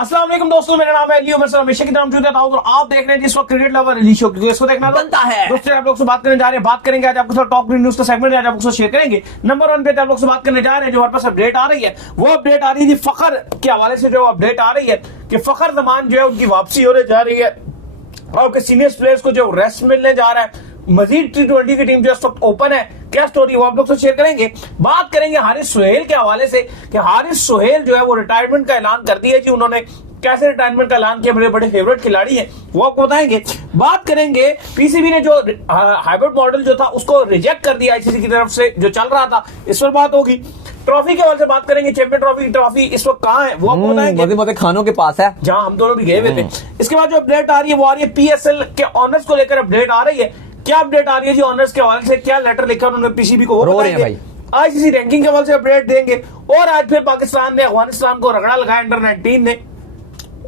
अस्सलाम वालेकुम दोस्तों, मेरा नाम है अली उमर सर, हमेशा की तरह मौजूद रहता हूं और आप देख रहे हैं जिस वक्त क्रिकेट लवर रिलीज शो की इसको देखना बनता है। दोस्तों आप लोग से बात करने जा रहे हैं, बात करेंगे आज आपके साथ टॉप न्यूज का सेगमेंट आज आपको शेयर करेंगे। नंबर 1 पे आप लोग से बात करने जा रहे हैं, जो हमारे पास अपडेट आ रही है वो अपडेट आ रही है फखर के हवाले से। जो अपडेट आ रही है कि फखर जमान जो है उनकी वापसी होने जा रही है और उनके सीनियर प्लेयर्स को जो रेस्ट मिलने जा रहा है। मजीद T20 की टीम जो इस वक्त ओपन है, क्या स्टोरी वो आप लोग से शेयर करेंगे। बात करेंगे हारिस सोहेल के हवाले से कि हारिस सोहेल जो है वो रिटायरमेंट का ऐलान कर दिया जी। उन्होंने कैसे रिटायरमेंट का ऐलान किया, बड़े बड़े फेवरेट खिलाड़ी हैं, वो आपको बताएंगे। बात करेंगे पीसीबी ने जो हाइब्रिड मॉडल जो था उसको रिजेक्ट कर दिया आईसीसी की तरफ से, जो चल रहा था, इस पर बात होगी। ट्रॉफी के हवाले से बात करेंगे, चैंपियन ट्रॉफी की ट्रॉफी इस वक्त कहां है वो आपको बताएंगे, मोदी खानों के पास है जहां हम दोनों भी गए हुए थे। इसके बाद जो अपडेट आ रही है वो आ रही है पीएसएल के ऑनर्स को लेकर अपडेट आ रही है। क्या अपडेट आ रही है जी ऑनर्स के हवाले से, क्या लेटर लिखा उन्होंने पीसीबी को, वो बताएंगे। आईसीसी रैंकिंग के हवाले से अपडेट देंगे और आज फिर पाकिस्तान ने अफगानिस्तान को रगड़ा लगाया अंडर 19 ने,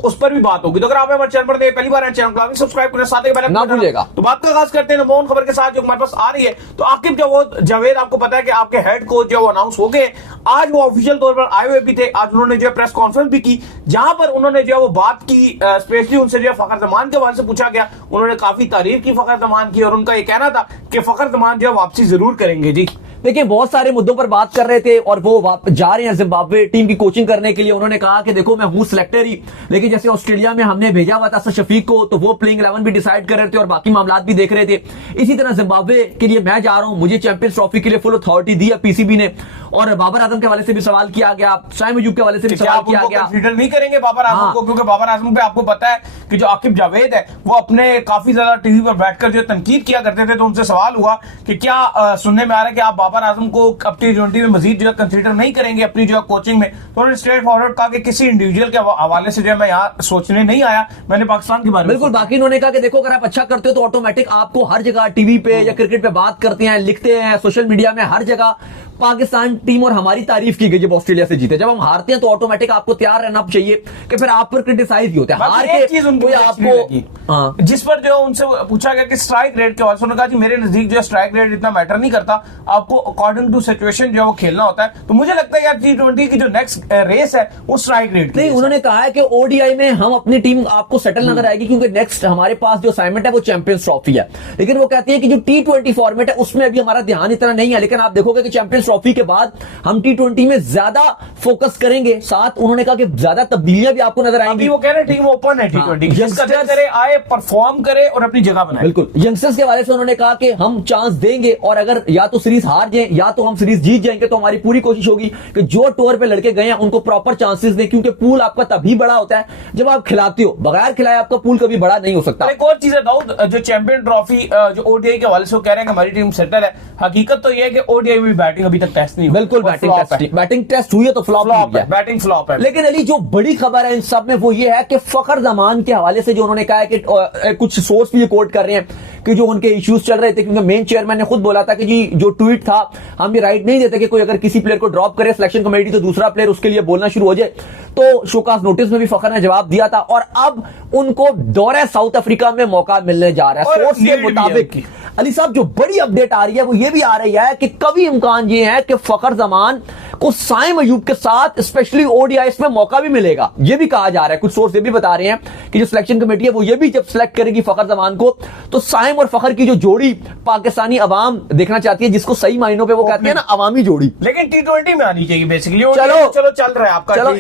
उस पर भी बात होगी। तो अगर आप हमारे चैनल पर पहली बार चैनल को सब्सक्राइब करें, साथ ही ना भूलिएगा। तो बात का आगाज करते हैं नंबर 1 खबर के साथ जो हमारे पास आ रही है। तो आकिब जावेद आपको पता है कि आपके हेड कोच जो अनाउंस हो गए, आज वो ऑफिशियल तौर पर आए हुए भी थे। आज उन्होंने जो प्रेस कॉन्फ्रेंस भी की, जहां पर उन्होंने जो वो बात की, स्पेशली उनसे जो फखर जमान के हवाले से पूछा गया। उन्होंने काफी तारीफ की फखर जमान की और उनका ये कहना था कि फखर जमान जो वापसी जरूर करेंगे जी। देखिए, बहुत सारे मुद्दों पर बात कर रहे थे और वो जा रहे हैं जिम्बाब्वे टीम की कोचिंग करने के लिए। उन्होंने कहा कि देखो मैं हूं सिलेक्टर ही, लेकिन जैसे ऑस्ट्रेलिया में हमने भेजा हुआ था शफीक को, तो वो प्लेइंग 11 भी डिसाइड कर रहे थे और बाकी मामला भी देख रहे थे। इसी तरह जिम्बाब्वे के लिए मैं जा रहा हूं, मुझे चैंपियंस ट्रॉफी के लिए फुल अथॉरिटी दी है पीसीबी ने। और बाबर आजम के हवाले से भी सवाल किया गया, शाहिद अयूब के हवाले से भी सवाल किया गया। कंसीडर नहीं करेंगे बाबर आजम को, क्योंकि बाबर आजम पे आपको पता है कि जो आकिब जावेद है वो अपने काफी ज्यादा टीवी पर बैठकर जो तनकीद किया करते थे। तो उनसे सवाल हुआ कि क्या सुनने में आ रहा है कि आप बाबर आजम को अब T20 में मजीद जो है कंसीडर नहीं करेंगे अपनी जो कोचिंग में। तो उन्होंने स्ट्रेट फॉरवर्ड कहा कि किसी इंडिविजुअल के हवाले से जो है मैं यहाँ सोचने नहीं आया, मैंने पाकिस्तान के बारे में। बिल्कुल, बाकी उन्होंने कहा कि देखो अगर आप अच्छा करते हो तो ऑटोमेटिक आपको हर जगह टीवी पे या क्रिकेट पे बात करते हैं, लिखते हैं, सोशल मीडिया में हर जगह पाकिस्तान टीम और हमारी तारीफ की गई जब ऑस्ट्रेलिया से जीते। जब हम हारते हैं तो ऑटोमेटिक आपको तैयार रहना चाहिए कि फिर आप पर क्रिटिसाइज भी होते हैं। हार के चीज उनको आपको जिस पर जो उनसे पूछा गया कि स्ट्राइक रेट के हवाले से, उन्होंने कहा कि मेरे नजदीक जो स्ट्राइक रेट इतना मैटर नहीं करता, आपको अकॉर्डिंग टू सिचुएशन जो वो खेलना होता है। तो मुझे लगता है यार T20 की जो नेक्स्ट रेस है वो स्ट्राइक रेट नहीं। उन्होंने कहा है कि ओडीआई में हम अपनी टीम आपको सेटल नजर आएगी, क्योंकि नेक्स्ट हमारे पास जो असाइनमेंट है वो चैंपियंस ट्रॉफी है। लेकिन वो कहती है कि जो T20 फॉर्मेट है उसमें अभी हमारा ध्यान इतना नहीं है, लेकिन आप देखोगे कि चैंपियंस ट्रॉफी के बाद हम T20 में ज्यादा फोकस करेंगे। साथ उन्होंने कहा कि ज्यादा तब्दीलियां भी आपको नजर आएंगी। वो कह रहे टीम ओपन है T20, जिसका दिल करे आए, परफॉर्म करे और अपनी जगह बनाए। बिल्कुल, यंगस्टर्स के हवाले से उन्होंने कहा कि हम चांस देंगे और अगर या तो सीरीज हार जाए या तो हम सीरीज जीत जाएंगे, तो हमारी पूरी कोशिश होगी कि जो टूर पे लड़के गए हैं उनको प्रॉपर चांसेस दें, क्योंकि पूल आपका तभी बड़ा होता है जब आप खिलाते हो। बगैर खिलाए आपका पूल कभी बड़ा नहीं हो सकता। एक और चीज है दाऊद, जो चैंपियन ट्रॉफी जो ओडीआई के हवाले से कह रहे हैं कि हमारी टीम सेटल है, हकीकत तो यह है कि ओडीआई में बैटिंग अभी तक टेस्ट नहीं हुई। बिल्कुल, बैटिंग टेस्ट हुई है तो फ्लॉप है, बैटिंग फ्लॉप है। लेकिन अली जो बड़ी खबर है इन सब में वो ये है कि फखर जमान के हवाले से जो उन्होंने कहा है कि कुछ सोर्स भी ये कोट कर रहे हैं कि जो उनके इश्यूज चल रहे थे, क्योंकि मेन चेयरमैन ने खुद बोला था कि जी जो ट्वीट था हम ये राइट नहीं देते कि कोई अगर किसी प्लेयर को ड्रॉप करे सिलेक्शन कमेटी तो दूसरा प्लेयर उसके लिए बोलना शुरू हो जाए। तो शोकाज नोटिस में भी फखर ने जवाब दिया था और अब उनको दौरे साउथ अफ्रीका में मौका मिलने जा रहा है। सोर्स के मुताबिक अली साहब जो बड़ी अपडेट आ रही है वो ये भी आ रही है कि कभी इम्कान ये है कि फखर जमान को साइम अयूब के साथ स्पेशली ओडीआईस में मौका भी मिलेगा, ये भी कहा जा रहा है। कुछ सोर्स ये भी बता रहे हैं कि जो सिलेक्शन कमेटी है वो ये भी जब सिलेक्ट करेगी फखर जमान को, तो साइम और फखर की जो जोड़ी पाकिस्तानी अवाम देखना चाहती है, जिसको सही मायनों पे वो कहते हैं ना अवामी जोड़ी, लेकिन T20 में आनी चाहिए बेसिकली। चलो चल रहा है आपका, चलो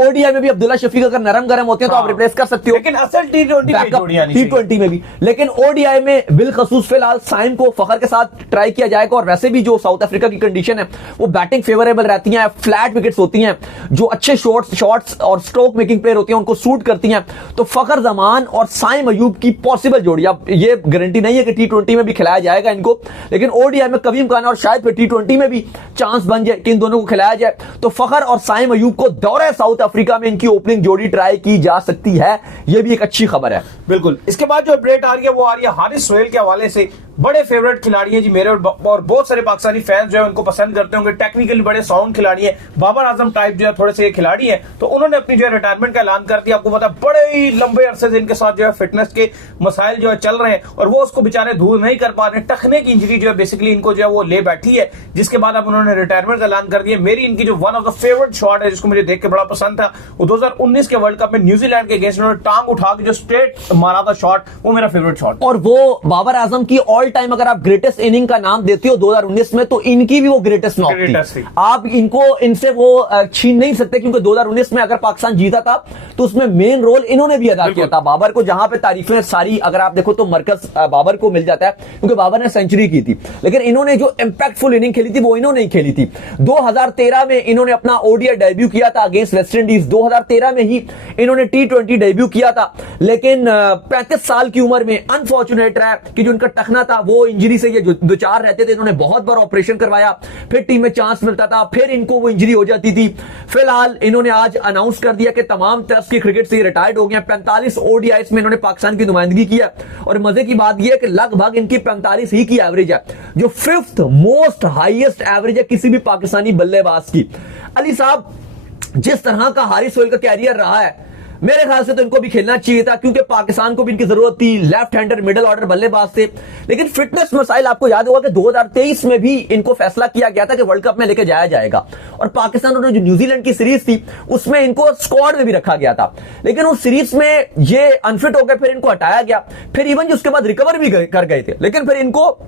ओडीआई में भी अब्दुल्ला शफीक अगर नरम गरम होते हैं तो आप रिप्लेस कर सकते हो, लेकिन असल T20 में भी। लेकिन ओडीआई में बिलखसूस फिलहाल साइम को फखर के साथ ट्राई किया जाएगा। और वैसे भी जो साउथ अफ्रीका की कंडीशन है वो बैटिंग फेवरेबल रहती है, फ्लैट विकेट्स होती हैं, जो अच्छे शॉट्स और स्ट्रोक मेकिंग प्लेयर होते हैं उनको सूट करती हैं। तो फखर जमान और साइम अयूब की पॉसिबल जोड़ी, अब ये गारंटी नहीं है कि T20 में भी खिलाया जाएगा इनको, लेकिन ओडीआई में कभी इम्कान और शायद फिर T20 में भी चांस बन जाए कि इन दोनों को खिलाया जाए। तो फखर और साइम अयूब को दौरे साउथ अफ्रीका में इनकी ओपनिंग जोड़ी ट्राई की जा सकती है, यह भी एक अच्छी खबर है। बिल्कुल। इसके बाद जो अपडेट आ रही है वो आ रही है हारिस सोहेल के हवाले से। बड़े फेवरेट खिलाड़ी हैं जी मेरे, और बहुत सारे पाकिस्तानी फैंस जो है उनको पसंद करते होंगे। टेक्निकली बड़े साउंड खिलाड़ी हैं, बाबर आजम टाइप जो है थोड़े से खिलाड़ी हैं। तो उन्होंने अपनी जो है रिटायरमेंट का ऐलान कर दिया। आपको पता बड़े ही लंबे अरसे से इनके साथ जो है फिटनेस के मसाइल जो है चल रहे हैं और वो उसको बेचारे दूर नहीं कर पा रहे। टखने की इंजरी जो है बेसिकली इनको जो है वो ले बैठी है, जिसके बाद अब उन्होंने रिटायरमेंट का ऐलान कर दिया। मेरी इनकी जो one of the favourite shot है जिसको मुझे देख के बड़ा पसंद था, वो 2019 के वर्ल्ड कप में न्यूजीलैंड के अगेंस्ट उन्होंने टांग उठा के जो स्ट्रेट मारा था शॉट, वो मेरा फेवरेट शॉट। और वो बाबर आजम की ऑल टाइम अगर आप ग्रेटेस्ट इनिंग का नाम देते हो 2019 में, तो इनकी भी वो ग्रेटेस्ट नॉक थी। आप इनसे वो छीन नहीं सकते, क्योंकि 2019 में अगर पाकिस्तान जीता था तो उसमें मेन रोल इन्होंने भी अदा किया था। बाबर को जहां पे तारीफें सारी अगर आप देखो तो मरकज बाबर को मिल जाता है, क्योंकि बाबर ने सेंचुरी की थी, लेकिन इन्होंने जो इंपैक्टफुल इनिंग खेली थी वो इन्होंने ही खेली थी। 2013 में इन्होंने अपना ओडीआई डेब्यू किया था अगेंस्ट वेस्ट इंडीज। 2013 में ही इन्होंने T20 डेब्यू किया था, लेकिन 35 साल की उम्र में अनफॉर्चुनेट रहा कि जो उनका टखना था वो इंजरी से ये दो चार रहते थे। इन्होंने बहुत बार ऑपरेशन करवाया, फिर टीम में चांस मिलता था, फिर इनको वो इंजरी हो जाती थी। फिलहाल इन्होंने आज अनाउंस कर दिया कि तमाम टेस्ट की क्रिकेट से रिटायर्ड हो गए। 45 ओडीआईस में इन्होंने पाकिस्तान की नुमाइंदगी की है, और मजे की बात यह है कि लगभग इनकी 45 ही की एवरेज है, जो 5th मोस्ट हाईएस्ट एवरेज है किसी भी पाकिस्तानी बल्लेबाज की। अली साहब, जिस तरह का हारिस सोहेल का कैरियर रहा है, मेरे ख्याल से तो इनको भी खेलना चाहिए था, क्योंकि पाकिस्तान को भी इनकी जरूरत थी। लेफ्ट हैंडर मिडिल ऑर्डर बल्लेबाज थे, लेकिन फिटनेस मसाइल आपको याद होगा कि 2023 में भी इनको फैसला किया गया था कि वर्ल्ड कप में लेके जाया जाएगा, और पाकिस्तान ने जो न्यूजीलैंड की सीरीज थी उसमें इनको स्क्वाड में भी रखा गया था, लेकिन उस सीरीज में ये अनफिट हो गए, फिर इनको हटाया गया। फिर इवन जो उसके बाद रिकवर भी कर गए थे, लेकिन फिर इनको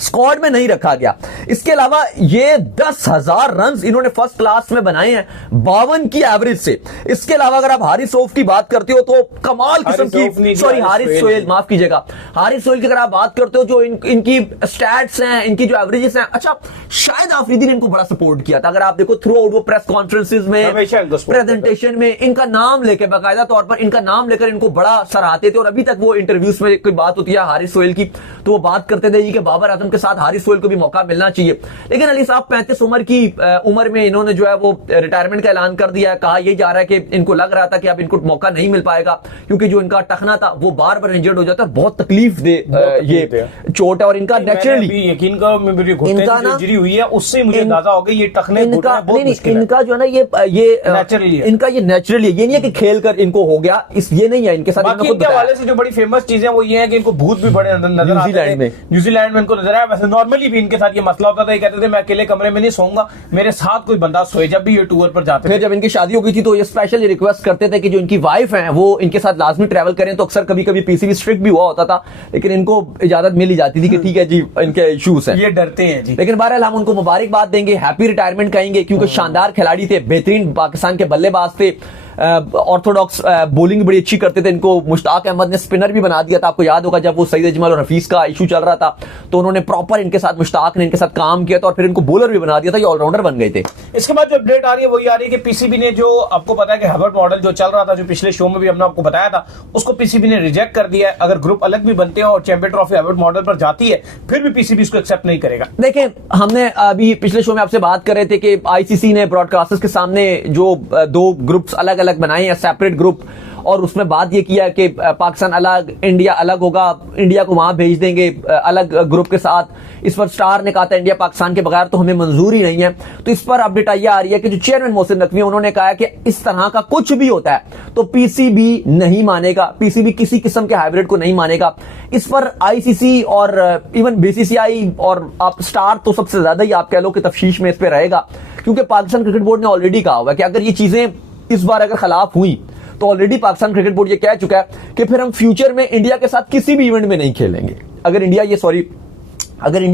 स्क्वाड में नहीं रखा गया। इसके अलावा ये 10,000 रन इन्होंने फर्स्ट क्लास में बनाए हैं 52 की एवरेज से। इसके अलावा अगर आप हारिस सोहेल की बात करते हो तो कमाल किस्म की, सॉरी हारिस सोहेल, माफ कीजिएगा, हारिस सोहेल की अगर आप बात करते हो, जो इनकी स्टैट्स हैं, इनकी जो एवरेजेस हैं, अच्छा शायद आफरीदी ने इनको बड़ा सपोर्ट किया था। अगर आप देखो थ्रू आउट वो प्रेस कॉन्फ्रेंसेस में, प्रेजेंटेशन में इनका नाम लेके, बाकायदा तौर पर इनका नाम लेकर इनको बड़ा सराहते थे, और अभी तक वो इंटरव्यूज में कोई बात होती है हारिस सोहेल की तो वो बात करते थे कि बाबर आजम के साथ हारिस सोहेल को भी मौका मिलना चाहिए। लेकिन अली साहब 35 उम्र में इन्होंने जो है वो रिटायरमेंट का ऐलान कर दिया है। कहा यह जा रहा है कि इनको लग रहा था कि अब इनको मौका नहीं मिल पाएगा, क्योंकि जो इनका टखना था वो बार बार इंजर्ड हो जाता है, बहुत तकलीफ दे ये चोट है। और इनका नेचुरली यकीन करो इनका इंजरी हुई है, उससे मुझे अंदाजा हो गया ये टखने इनका जो है ना ये नेचुरली इनका ये नेचुरली, ये नहीं है कि खेल कर इनको हो गया, ये नहीं है इनके साथ। इनके हवाले से जो बड़ी फेमस चीजें वो ये है कि इनको भूत भी बड़े नजर आते हैं। न्यूजीलैंड में इनको नजर आया। वैसे नॉर्मली भी इनके साथ ये मसला होता था, ये कहते थे मैं अकेले कमरे में नहीं सोऊंगा, मेरे साथ कोई बंदा सोए, जब भी ये टूर पर जाते थे। फिर जब इनकी शादी हो गई थी तो ये स्पेशली रिक्वेस्ट करते थे कि जो इनकी वाइफ हैं वो इनके साथ लाजमी ट्रैवल करें, तो अक्सर कभी कभी पीसीबी स्ट्रिक्ट भी हुआ होता था, लेकिन इनको इजाजत मिल ही जाती थी कि ठीक है जी इनके इश्यूज हैं, ये डरते हैं जी। लेकिन बहरहाल हम उनको मुबारकबाद देंगे, हैप्पी रिटायरमेंट कहेंगे, क्योंकि शानदार खिलाड़ी थे, बेहतरीन पाकिस्तान के बल्लेबाज थे, ऑर्थोडॉक्स बॉलिंग बड़ी अच्छी करते थे। इनको मुश्ताक अहमद ने स्पिनर भी बना दिया था। आपको याद होगा जब वो सईद अजमल और हफीज का इशू चल रहा था तो उन्होंने प्रॉपर इनके साथ, मुश्ताक ने इनके साथ काम किया था और फिर इनको बॉलर भी बना दिया था, ये ऑलराउंडर बन गए थे। इसके बाद जो अपडेट आ रही है वही आ रही है कि पीसीबी ने, जो आपको पता है कि हार्वर्ड मॉडल जो चल रहा था, जो पिछले शो में भी हमने आपको बताया था, उसको पीसीबी ने रिजेक्ट कर दिया है। अगर ग्रुप अलग भी बनते हैं और चैंपियन ट्रॉफी हार्वर्ड मॉडल पर जाती है, फिर भी पीसीबी इसको एक्सेप्ट नहीं करेगा। देखें, हमने अभी पिछले शो में आपसे बात कर रहे थे कि आईसीसी ने ब्रॉडकास्टर्स के सामने जो 2 ग्रुप्स अलग अलग बनाए हैं, सेपरेट ग्रुप, और उसमें बात यह किया कि पाकिस्तान अलग, इंडिया अलग होगा, इंडिया को वहां भेज देंगे अलग ग्रुप के साथ। इस पर स्टार ने कहा था इंडिया पाकिस्तान के बगैर तो हमें मंजूर ही नहीं है। तो इस पर अपडेट यह आ रही है कि जो चेयरमैन मोहसिन नकवी, उन्होंने कहा कि इस तरह का कुछ भी होता है तो पीसीबी नहीं मानेगा, पीसीबी किसी किस्म के हाइब्रिड को नहीं मानेगा। इस पर आईसीसी और इवन बीसीसीआई और आप स्टार तो सबसे ज्यादा ही आप कह लो कि तफ्शीश में इस पर रहेगा, क्योंकि पाकिस्तान क्रिकेट बोर्ड ने ऑलरेडी कहा हुआ है कि अगर ये चीजें इस बार अगर खिलाफ हुई तो ऑलरेडी पाकिस्तान क्रिकेट बोर्ड ये कह चुका है कि फिर हम फ्यूचर में इंडिया के साथ किसी भी इवेंट में नहीं खेलेंगे। अगर इंडिया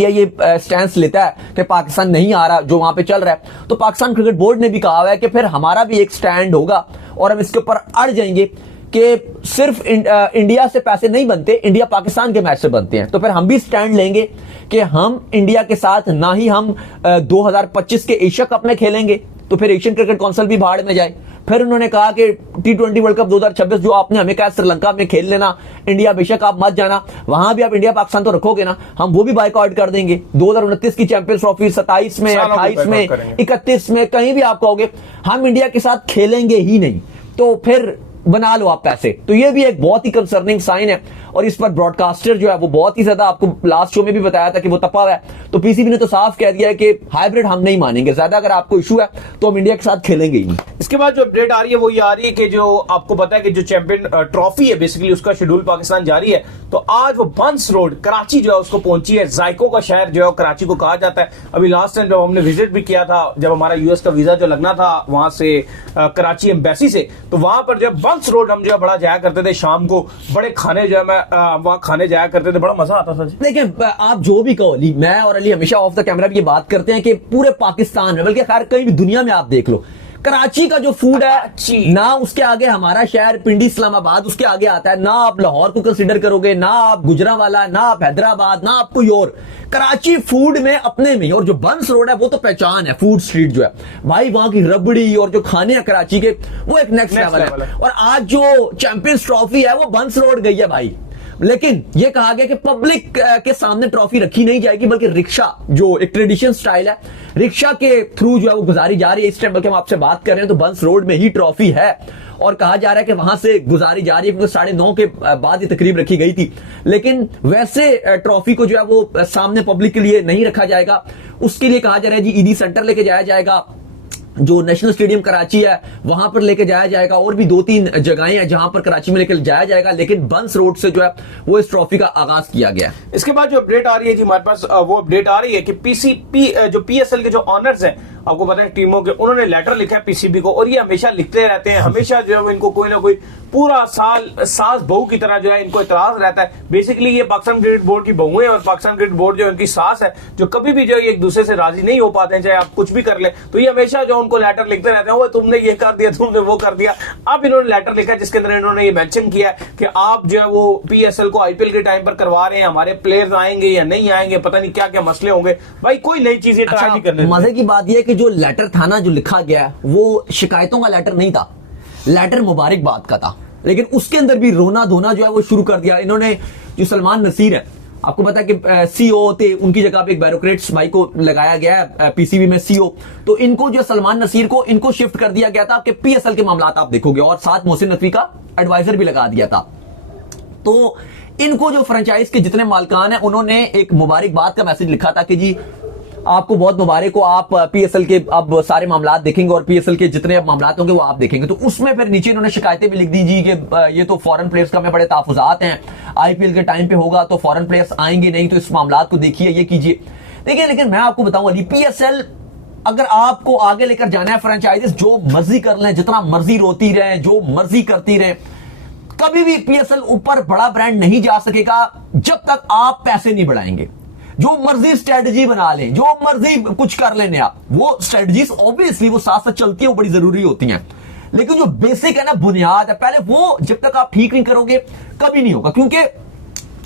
ये स्टैंड लेता है कि पाकिस्तान नहीं आ रहा जो वहां पे चल रहा है, तो पाकिस्तान क्रिकेट बोर्ड ने भी कहा हुआ है कि फिर हमारा भी एक स्टैंड होगा और हम इसके ऊपर अड़ जाएंगे कि सिर्फ इंडिया से पैसे नहीं बनते, इंडिया पाकिस्तान के मैच से बनते हैं। तो फिर हम भी स्टैंड लेंगे कि हम इंडिया के साथ ना ही हम 2025 के एशिया कप में खेलेंगे, तो फिर एशियन क्रिकेट काउंसिल भी भाड़ में जाए। फिर उन्होंने कहा कि T20 वर्ल्ड कप 2026 जो आपने हमें कहा श्रीलंका में खेल लेना, इंडिया बेशक आप मत जाना, वहां भी आप इंडिया पाकिस्तान तो रखोगे ना, हम वो भी बाइकआउट कर देंगे। 2029 की चैंपियंस ट्रॉफी 27 में, 28 में, 31 में, कहीं भी आप कहोगे हम इंडिया के साथ खेलेंगे ही नहीं। तो फिर बना लो आप पैसे। तो ये भी एक बहुत ही कंसर्निंग साइन है। और इस पर ब्रॉडकास्टर जो है वो बहुत ही ज्यादा, आपको लास्ट शो में भी बताया था कि वो तपा हुआ है। तो पीसीबी ने तो साफ कह दिया है कि हाइब्रिड हम नहीं मानेंगे, ज्यादा अगर आपको इशू है तो हम इंडिया के साथ खेलेंगे ही नहीं। इसके बाद जो अपडेट आ रही है वो ये आ रही है कि जो आपको पता है कि जो चैंपियन ट्रॉफी है बेसिकली उसका शेड्यूल पाकिस्तान जारी है। तो आज वो बंस रोड कराची जो है उसको पहुंची है। जायकों का शहर जो है कराची को कहा जाता है। अभी लास्ट टाइम जब हमने विजिट भी किया था, जब हमारा यूएस का वीजा जो लगना था वहां से कराची एम्बेसी से, तो वहां पर जो बंस रोड हम जो है बड़ा जाया करते थे शाम को, बड़े खाने जो है मैं वहां खाने जाया करते थे, बड़ा मजा आता था। देखिए आप जो भी कहो अली, मैं और अली हमेशा ऑफ द कैमरा भी ये बात करते हैं कि पूरे पाकिस्तान में, बल्कि खैर कहीं भी दुनिया में आप देख लो, कराची का जो फूड है ना, उसके आगे हमारा शहर पिंडी इस्लामाबाद उसके आगे आता है। ना आप लाहौर को कंसीडर करोगे, ना आप गुजरांवाला, ना आप हैदराबाद, ना आप कोई और। कराची फूड में अपने में, और जो बंस रोड है वो तो पहचान है, फूड स्ट्रीट जो है भाई, वहां की रबड़ी और जो खाने हैं कराची के वो एक नेक्स्ट लेवल है। और आज जो चैंपियंस ट्रॉफी है वो बंस रोड गई है भाई। लेकिन यह कहा गया कि पब्लिक के सामने ट्रॉफी रखी नहीं जाएगी, बल्कि रिक्शा जो एक ट्रेडिशन स्टाइल है, रिक्शा के थ्रू जो है वो गुजारी जा रही है। इस टाइम बल्कि हम आपसे बात कर रहे हैं तो बंस रोड में ही ट्रॉफी है और कहा जा रहा है कि वहां से गुजारी जा रही है, क्योंकि 9:30 के बाद ये तकरीब रखी गई थी। लेकिन वैसे ट्रॉफी को जो है वो सामने पब्लिक के लिए नहीं रखा जाएगा। उसके लिए कहा जा रहा है जी ईदी सेंटर लेके जाया जाएगा, जो नेशनल स्टेडियम कराची है वहां पर लेके जाया जाएगा, और भी 2-3 जगहें हैं जहां पर कराची में लेकर जाया जाएगा। लेकिन बंस रोड से जो है वो इस ट्रॉफी का आगाज किया गया है। इसके बाद जो अपडेट आ रही है जी हमारे पास, वो अपडेट आ रही है कि पीसीपी जो पीएसएल के जो ऑनर्स हैं, आपको पता है टीमों के, उन्होंने लेटर लिखा है पीसीबी को, और ये हमेशा लिखते रहते हैं, हमेशा जो है इनको कोई ना कोई पूरा साल सास बहू की तरह जो है इनको इतराज रहता है। बेसिकली ये पाकिस्तान क्रिकेट बोर्ड की बहू है और पाकिस्तान क्रिकेट बोर्ड जो उनकी सास है, जो कभी भी जो एक दूसरे से राजी नहीं हो पाते हैं, चाहे आप कुछ भी कर ले। तो ये हमेशा जो उनको लेटर लिखते रहते हैं, वो तुमने ये कर दिया, तुमने वो कर दिया। अब इन्होंने लेटर लिखा है जिसके अंदर इन्होंने ये मेंशन किया है कि आप जो है वो पीएसएल को आईपीएल के टाइम पर करवा रहे हैं, हमारे प्लेयर्स आएंगे या नहीं आएंगे, पता नहीं क्या क्या मसले होंगे। भाई कोई नई चीजें ट्राई नहीं करने। मजे की बात यह है कि जो लेटर था ना, जो लिखा गया वो शिकायतों का लेटर नहीं था, लेटर मुबारकबाद का था। लेकिन उसके अंदर भी रोना धोना जो है वो शुरू कर दिया इन्होंने। जो सलमान नसीर है, आपको पता है कि सीओ थे, उनकी जगह पे एक ब्यूरोक्रेट्स भाई को लगाया गया है पीसीबी में सीओ। तो इनको जो सलमान नसीर को इनको शिफ्ट कर दिया गया था कि पीएसएल के मामला आप देखोगे, और साथ मोहसिन नकवी का एडवाइजर भी लगा दिया था। तो इनको जो फ्रेंचाइज के जितने मालिकान हैं उन्होंने एक मुबारकबाद का मैसेज लिखा था कि जी आपको बहुत मुबारक हो, आप पीएसएल के अब सारे मामला देखेंगे और पीएसएल के जितने अब मामला होंगे वो आप देखेंगे। तो उसमें फिर नीचे इन्होंने शिकायतें भी लिख दी जी कि ये तो फॉरेन प्लेयर्स का हमें बड़े तहफुजात हैं, आईपीएल के टाइम पे होगा तो फॉरेन प्लेयर्स आएंगे नहीं, तो इस मामला को देखिए, ये कीजिए। देखिए लेकिन मैं आपको बताऊं अली, पीएसएल अगर आपको आगे लेकर जाना है, फ्रेंचाइजीज जो मर्जी कर लें, जितना मर्जी रोती रहे, जो मर्जी करती रहे, कभी भी पीएसएल ऊपर बड़ा ब्रांड नहीं जा सकेगा जब तक आप पैसे नहीं बढ़ाएंगे। जो मर्जी स्ट्रेटजी बना लें, जो मर्जी कुछ कर लेने आप, वो स्ट्रेटजीज ऑब्वियसली वो साथ साथ चलती है, वो बड़ी जरूरी होती हैं, लेकिन जो बेसिक है ना, बुनियाद है, पहले वो जब तक आप ठीक नहीं करोगे कभी नहीं होगा। क्योंकि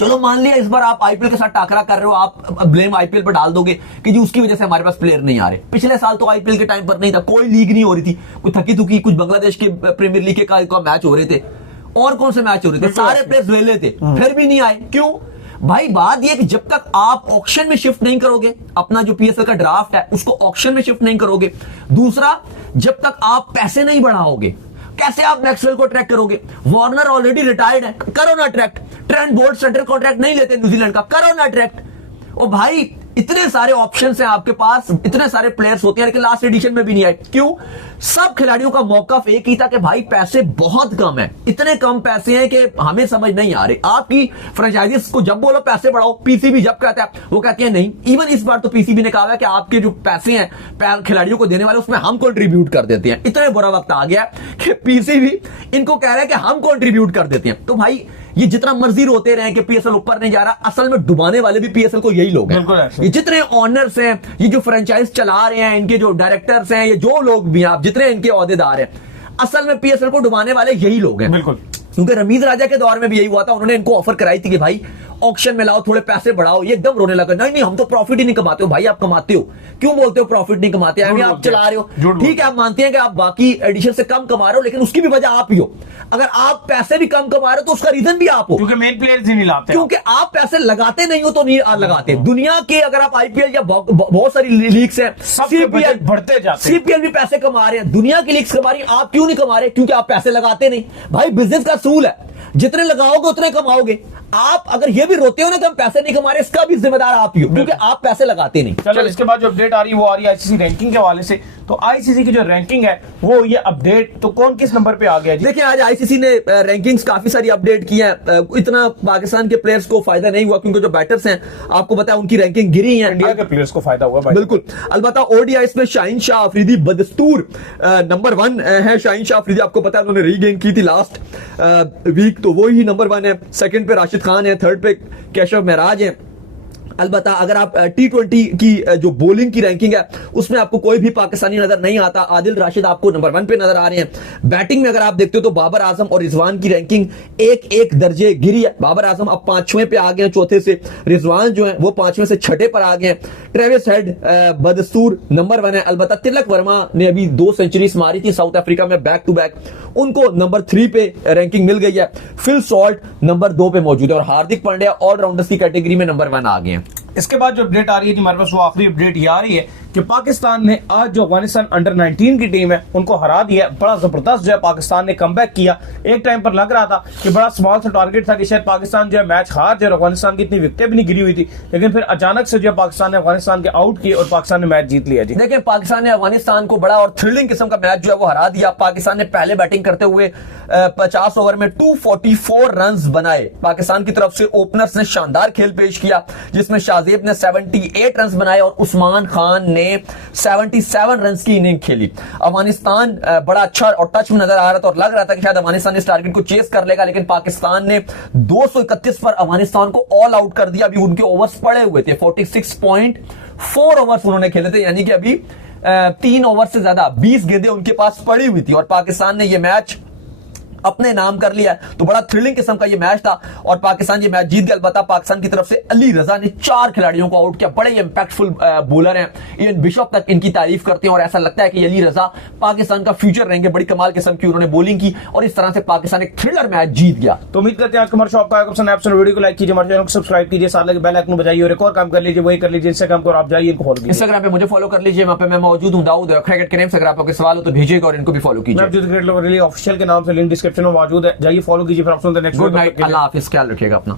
चलो मान लिया इस बार आप आईपीएल के साथ टाकरा कर रहे हो, आप ब्लेम आईपीएल पर डाल दोगे कि जी उसकी वजह से हमारे पास प्लेयर नहीं आ रहे। पिछले साल तो आईपीएल के टाइम पर नहीं था, कोई लीग नहीं हो रही थी, कुछ थकी थुकी कुछ बांग्लादेश के प्रीमियर लीग के मैच हो रहे थे, और कौन से मैच हो रहे थे, सारे प्लेयर्स ले लेते, फिर भी नहीं आए। क्यों भाई? बात यह कि जब तक आप ऑक्शन में शिफ्ट नहीं करोगे, अपना जो पीएसएल का ड्राफ्ट है उसको ऑक्शन में शिफ्ट नहीं करोगे, दूसरा जब तक आप पैसे नहीं बढ़ाओगे, कैसे आप मैक्सवेल को ट्रैक करोगे? वार्नर ऑलरेडी रिटायर्ड है, करो ना track. Trent Boult central contract नहीं लेते न्यूजीलैंड का, करो ना ट्रैक। ओ भाई इतने सारे ऑप्शंस हैं आपके पास, इतने सारे प्लेयर्स होते हैं, लेकिन लास्ट एडिशन में भी नहीं आए। क्यों? सब खिलाड़ियों का मौका एक ही था कि भाई पैसे बहुत कम है, इतने कम पैसे हैं कि हमें समझ नहीं आ रहे। आपकी फ्रेंचाइजीज को जब बोलो पैसे बढ़ाओ, पीसीबी जब कहता है वो कहते हैं नहीं। इवन इस बार तो पीसीबी ने कहा है कि आपके जो पैसे हैं खिलाड़ियों को देने वाले उसमें हम कंट्रीब्यूट कर देते हैं। इतना बुरा वक्त आ गया कि पीसीबी इनको कह रहा है कि हम कंट्रीब्यूट कर देते हैं। तो भाई ये जितना मर्जी रोते रहे कि पीएसएल ऊपर नहीं जा रहा, असल में डुबाने वाले भी पीएसएल को यही लोग हैं। ये जितने ऑनर्स हैं, ये जो फ्रेंचाइज चला रहे हैं, इनके जो डायरेक्टर्स हैं, ये जो लोग भी हैं, आप जितने इनके ओहदेदार हैं, असल में पीएसएल को डुबाने वाले यही लोग हैं। बिल्कुल। क्योंकि रमीज राजा के दौर में भी यही हुआ था, उन्होंने इनको ऑफर कराई थी कि भाई ऑक्शन में लाओ, थोड़े पैसे बढ़ाओ, ये एकदम रोने लगा, नहीं नहीं हम तो प्रॉफिट ही नहीं कमाते हो। भाई आप कमाते हो, क्यों बोलते हो प्रॉफिट नहीं कमाते? आप चला रहे हो, ठीक है, आप मानते हैं कि आप बाकी एडिशन से कम कमा रहे हो, लेकिन उसकी भी वजह आप ही हो। अगर आप पैसे भी कम कमा रहे हो तो उसका रीजन भी आप हो, क्योंकि मेन प्लेयर्स ही नहीं लाते, क्योंकि आप पैसे लगाते नहीं हो तो नहीं लगाते। दुनिया के अगर आप आईपीएल या बहुत सारी लीग्स हैं, सीपीएल बढ़ते जाते हैं, सीपीएल भी पैसे कमा रहे हैं, दुनिया की लीग्स कमा रही है, आप क्यों नहीं कमा रहे? क्योंकि आप पैसे लगाते नहीं। भाई बिजनेस का असूल है, जितने लगाओगे उतने कमाओगे। आप अगर ये भी रोते हो ना कि हम पैसे नहीं कमा रहे, इसका भी जिम्मेदार आप ही हो, क्योंकि आप पैसे लगाते नहीं। चलो इसके बाद जो अपडेट आ रही है वो आ रही है आईसीसी रैंकिंग के हवाले से। तो आईसीसी की जो रैंकिंग है वो ये अपडेट, तो कौन किस नंबर पे आ गया जी? देखिए आज आईसीसी ने रैंकिंग्स काफी सारी अपडेट की है। इतना पाकिस्तान के प्लेयर्स को फायदा नहीं हुआ, क्योंकि जो बैटर्स हैं आपको पता है उनकी रैंकिंग गिरी है। इंडिया के प्लेयर्स को फायदा हुआ भाई, बिल्कुल। अलबत्ता ओडीआईस में शाहीन शाह अफरीदी बदस्तूर नंबर 1 है। शाहीन शाह अफरीदी आपको पता है उन्होंने रीगेन की थी लास्ट वीक, तो वो ही नंबर 1 है। सेकंड पे राशिद खान है, थर्ड पे केशव महराज है। अलबत्ता अगर आप T20 की जो बॉलिंग की रैंकिंग है उसमें आपको कोई भी पाकिस्तानी नजर नहीं आता। आदिल राशिद आपको नंबर 1 पे नजर आ रहे हैं। बैटिंग में अगर आप देखते हो तो बाबर आजम और रिजवान की रैंकिंग एक दर्जे गिरी है। बाबर आजम अब 5वें पे आ गए हैं चौथे से, रिजवान जो है वो 5वें से 6ठे पर आ गए हैं। ट्रेविस हेड बदस्तूर नंबर 1 है। अलबत्ता तिलक वर्मा ने अभी 2 सेंचुरीज मारी थी साउथ अफ्रीका में बैक टू बैक, उनको नंबर 3 पे रैंकिंग मिल गई है। फिल सॉल्ट नंबर 2 पे मौजूद है और हार्दिक पांड्या ऑलराउंडर्स की कैटेगरी में नंबर 1 आ गए हैं। इसके बाद जो अपडेट आ रही है जी हमारे पास वो आखिरी अपडेट ये आ रही है कि पाकिस्तान ने आज जो अफगानिस्तान अंडर 19 की टीम है उनको हरा दिया। बड़ा जबरदस्त जो है पाकिस्तान ने कमबैक किया। एक टाइम पर लग रहा था कि बड़ा स्मॉल सा टारगेट था कि शायद पाकिस्तान जो है मैच हार जाए, अफगानिस्तान की इतनी विकेटें भी नहीं गिरी हुई थी, लेकिन फिर अचानक से जो है पाकिस्तान ने अफगानिस्तान के आउट किए और पाकिस्तान ने मैच जीत लिया जी। देखिए पाकिस्तान ने अफगानिस्तान को बड़ा और थ्रिलिंग किस्म का मैच जो है वो हरा दिया। पाकिस्तान ने पहले बैटिंग करते हुए 50 ओवर में 244 रन बनाए। पाकिस्तान की तरफ से ओपनर्स ने शानदार खेल पेश किया, जिसमें शाहजेब ने 78 रन बनाए और उस्मान खान ने 77 रन की इनिंग खेली। अफगानिस्तान बड़ा अच्छा और टच में नजर आ रहा था और लग रहा था कि शायद अफगानिस्तान इस टारगेट को चेस कर लेगा, लेकिन पाकिस्तान ने 231 पर अफगानिस्तान को ऑल आउट कर दिया। अभी उनके ओवर्स पड़े हुए थे, 46.4 ओवर्स उन्होंने खेले थे, यानी कि अभी 3 ओवर से ज्यादा 20 गेंदें उनके पास पड़ी हुई थी और पाकिस्तान ने यह मैच अपने नाम कर लिया। तो बड़ा थ्रिलिंग किस्म का ये मैच था और पाकिस्तान ये मैच जीत गया। अलबत्ता पाकिस्तान की तरफ से अली रजा ने 4 खिलाड़ियों को आउट किया। बड़े इंपैक्टफुल बॉलर हैं, इवन बिशप तक इनकी तारीफ करते हैं और ऐसा लगता है कि अली रजा पाकिस्तान का फ्यूचर रहेंगे। बड़ी कमाल किस्म की उन्होंने बॉलिंग की और इस तरह से पाकिस्तान एक थ्रिलर मैच जीत गया। तो उम्मीद करते हैं आज हमारे शो आपका पसंद आया। वीडियो को लाइक कीजिए, हमारे चैनल को सब्सक्राइब कीजिए, साथ लगे बेल आइकन बजाइए और एक और काम कर लीजिए, वही कर लीजिए इंस्टाग्राम पर आप जाइए, इनको फॉलो कीजिए। इंस्टाग्राम पे मुझे फॉलो कर लीजिए, वहां पे मैं मौजूद हूं, दाऊद क्रिकेट के नेम से। अगर आपको सवाल हो तो भेजिएगा और इनको भी फॉलो कीजिए। ऑफिशियल के नाम से लिंक डिस्क्रिप्शन में मौजूद है, जाइए फॉलो कीजिए। फिर आप सुनते हैं नेक्स्ट। गुड नाइट, अल्लाह हाफिज, ख्याल रखिएगा अपना।